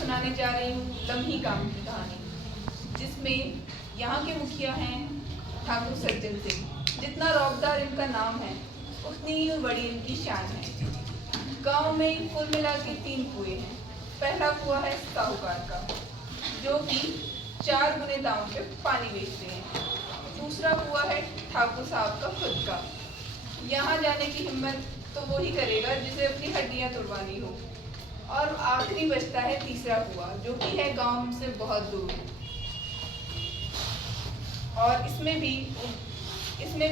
सुनाने जा रही हूँ लम्ही गांव की कहानी, जिसमें यहाँ के मुखिया हैं ठाकुर सज्जन सिंह। जितना रौबदार इनका नाम है उतनी ही बड़ी इनकी शान है। गांव में कुल मिला के 3 कुएं हैं। पहला कुआं है साहूकार का, जो कि 4 गुने दाम पे पानी बेचते हैं। दूसरा कुआं है ठाकुर साहब का खुद का। यहाँ जाने की हिम्मत तो वो ही करेगा जिसे अपनी हड्डियाँ तुड़वानी हो। और आखिरी बचता है तीसरा कुआं, जो कि है गांव से बहुत दूर। और इसमें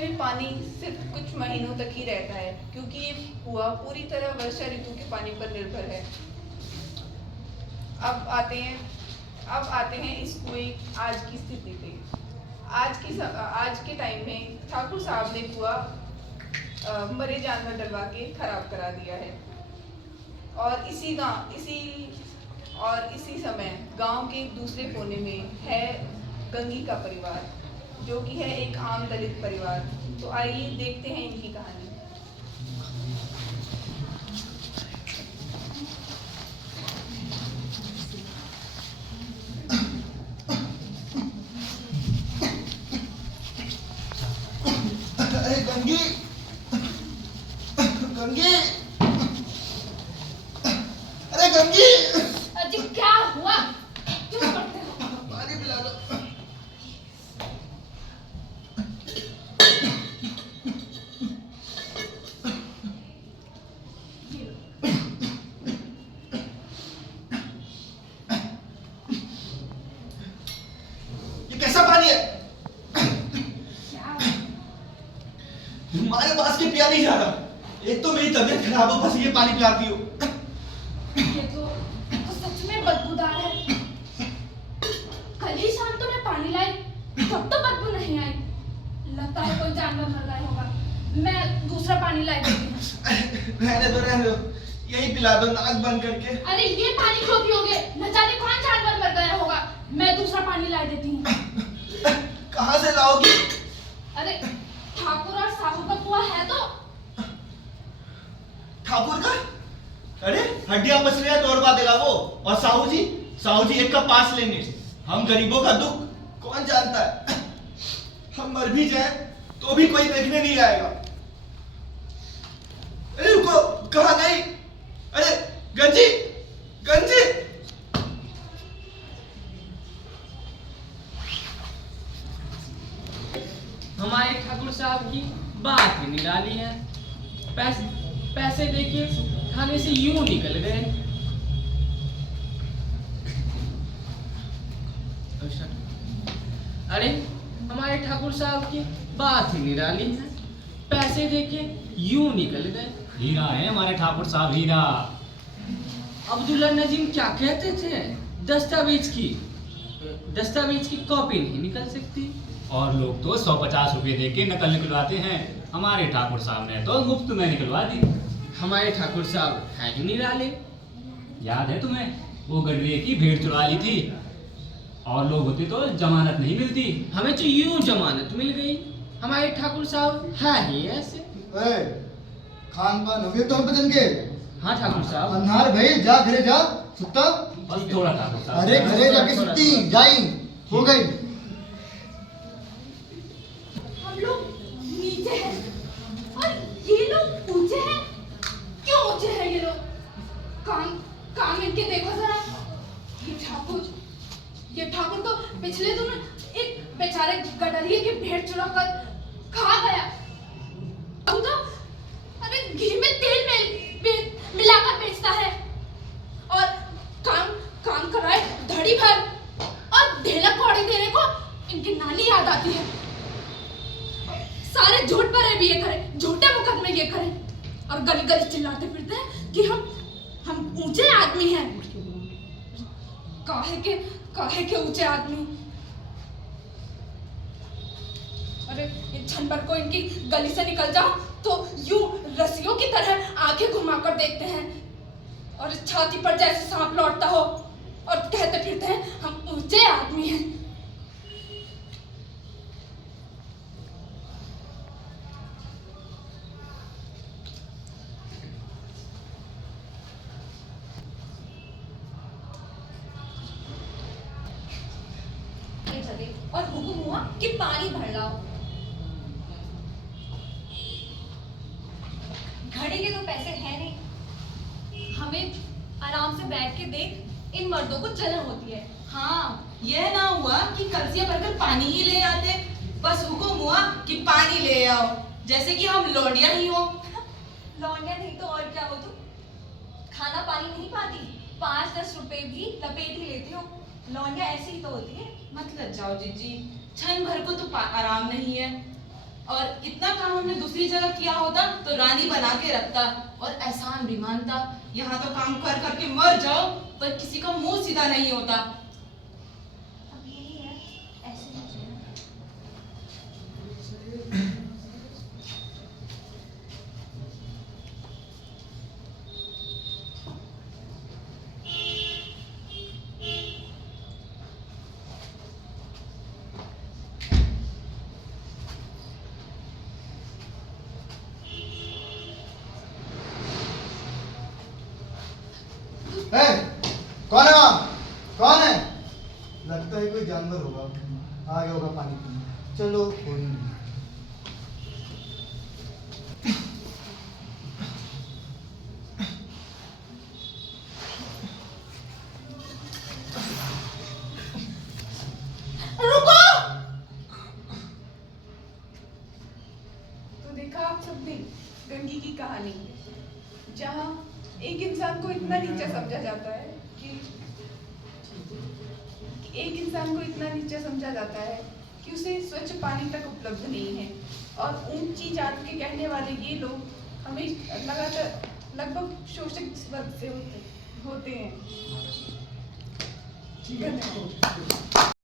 भी पानी सिर्फ कुछ महीनों तक ही रहता है, क्योंकि ये कुआं पूरी तरह वर्षा ऋतु के पानी पर निर्भर है। अब आते हैं इस कुएं आज की स्थिति पे। आज के टाइम में ठाकुर साहब ने कुआं मरे जानवर डलवा के खराब करा दिया है। और इसी समय गांव के दूसरे कोने में है गंगी का परिवार, जो कि है एक आम दलित परिवार। तो आइए देखते हैं इनकी कहानी। अरे गंगी, गंगी, अरे गंगी, अजी क्या हुआ? क्यों करते हो? पानी पिला दो। ये कैसा पानी है? तुम्हारे पास के पिया नहीं जा रहा। एक तो मेरी तबीयत खराब हो, बस ये पानी पिलाती हो। ये तो सच में बदबूदार है। कल ही शाम तो मैं पानी लाई, तब तो बदबू नहीं आई। लगता है कोई जानवर मर गया होगा। मैं दूसरा पानी लाई देती हूँ। रहने दो, यही पिला दो नाक बंद करके। अरे ये पानी क्यों पियोगे? न जाने कौन जानवर मर गया होगा। मैं दूसरा पानी लाई देती हूँ। कहाँ से लाओगी? अरे ठाकुर और साहू का कुआं है तो। ठाकुर का? अरे हड्डियां बच रही है तो और देगा वो। और साहू जी एक का पास लेंगे। हम गरीबों का दुख कौन जानता है? हम मर भी जाए तो भी कोई देखने नहीं आएगा। अरे रुको, कहाँ गई? अरे गंजी, गंजी, हमारे ठाकुर साहब की बात ही निराली है। पैसे देके थाने से यूं निकल गए। अरे हमारे ठाकुर साहब की बात ही निराली है। पैसे देके यूं निकल गए। हीरा है हमारे ठाकुर साहब, हीरा। अब्दुल्ला नजीम क्या कहते थे? दस्तावेज की कॉपी नहीं निकल सकती। और लोग तो 150 रुपए दे के नकल निकलवाते हैं। हमारे ठाकुर साहब ने तो मुफ्त में निकलवा दी। हमारे ठाकुर साहब हैं ही निराले। याद है तुम्हें, वो गडरिये की भेड़ चुरा ली थी। और लोग होते तो जमानत नहीं मिलती। हमें तो यूं जमानत मिल गई। हमारे ठाकुर साहब है ही ऐसे। खान पान हो गए तो बदन के। हाँ ठाकुर साहब। अन्हार भाई जा घरे जा, सुता। बस थोड़ा ठाकुर साहब। अरे घरे जाके सुती जाई, हो गई। हम लोग नीचे हैं और ये लोग ऊंचे हैं। क्यों ऊंचे हैं ये लोग? काम इनके देखो जरा। ये ठाकुर तो पिछले दिनों एक बेचारे गडरिये की भेड़ चुरा कर खा गया। अब तो अरे घी में तेल मिलाकर बेचता है। और काम कराए धड़ी भर और ढेला कौड़ी देने को इनकी नानी याद आती है। सारे झूठ पर भी ये करें, झूठे मुकदमे ये करें और गली गली चिल्लाते फिरते हैं कि हम ऊंचे आदमी हैं। काहे के ऊंचे आदमी? अरे इन क्षण भर को इनकी गली से निकल जाओ तो यूं रस्सियों की तरह आंखें घुमाकर देखते हैं और छाती पर जैसे सांप लौटता हो और कहते फिरते हैं हम ऊंचे आदमी हैं। और हुक्म हुआ कि पानी भर लाओ। घड़ी के तो पैसे हैं नहीं, हमें आराम से बैठ के देख इन मर्दों को जलन होती है। हाँ, यह ना हुआ कि कलसियां भरकर पानी ही ले आते, बस हुक्म हुआ कि पानी ले आओ, जैसे कि हम लौंडिया ही हो। लौंडिया नहीं तो और क्या हो तुम? खाना पानी नहीं पाती, 5-10 रुपए भी लपेट ही लेती हो। लौंडिया ऐसी ही तो होती है। मत लग जाओ जीजी, क्षण भर को तो आराम नहीं है, और इतना काम हमने दूसरी जगह किया होता तो रानी बना के रखता और एहसान भी मानता। यहाँ तो काम कर करके मर जाओ पर किसी का मुंह सीधा नहीं होता। अब यही है, ऐसे ही है। है? कौन है वहाँ? कौन है? लगता है कोई जानवर होगा, आ गया होगा पानी पीने। चलो कोई नहीं। रुको! तो देखा आप सबने गंगी की कहानी, जहाँ एक इंसान को इतना नीचा समझा जाता है कि कि उसे स्वच्छ पानी तक उपलब्ध नहीं है, और ऊंची जात के कहने वाले ये लोग हमें लगातार लगभग शोषित वर्ग से होते हैं। धन्यवाद।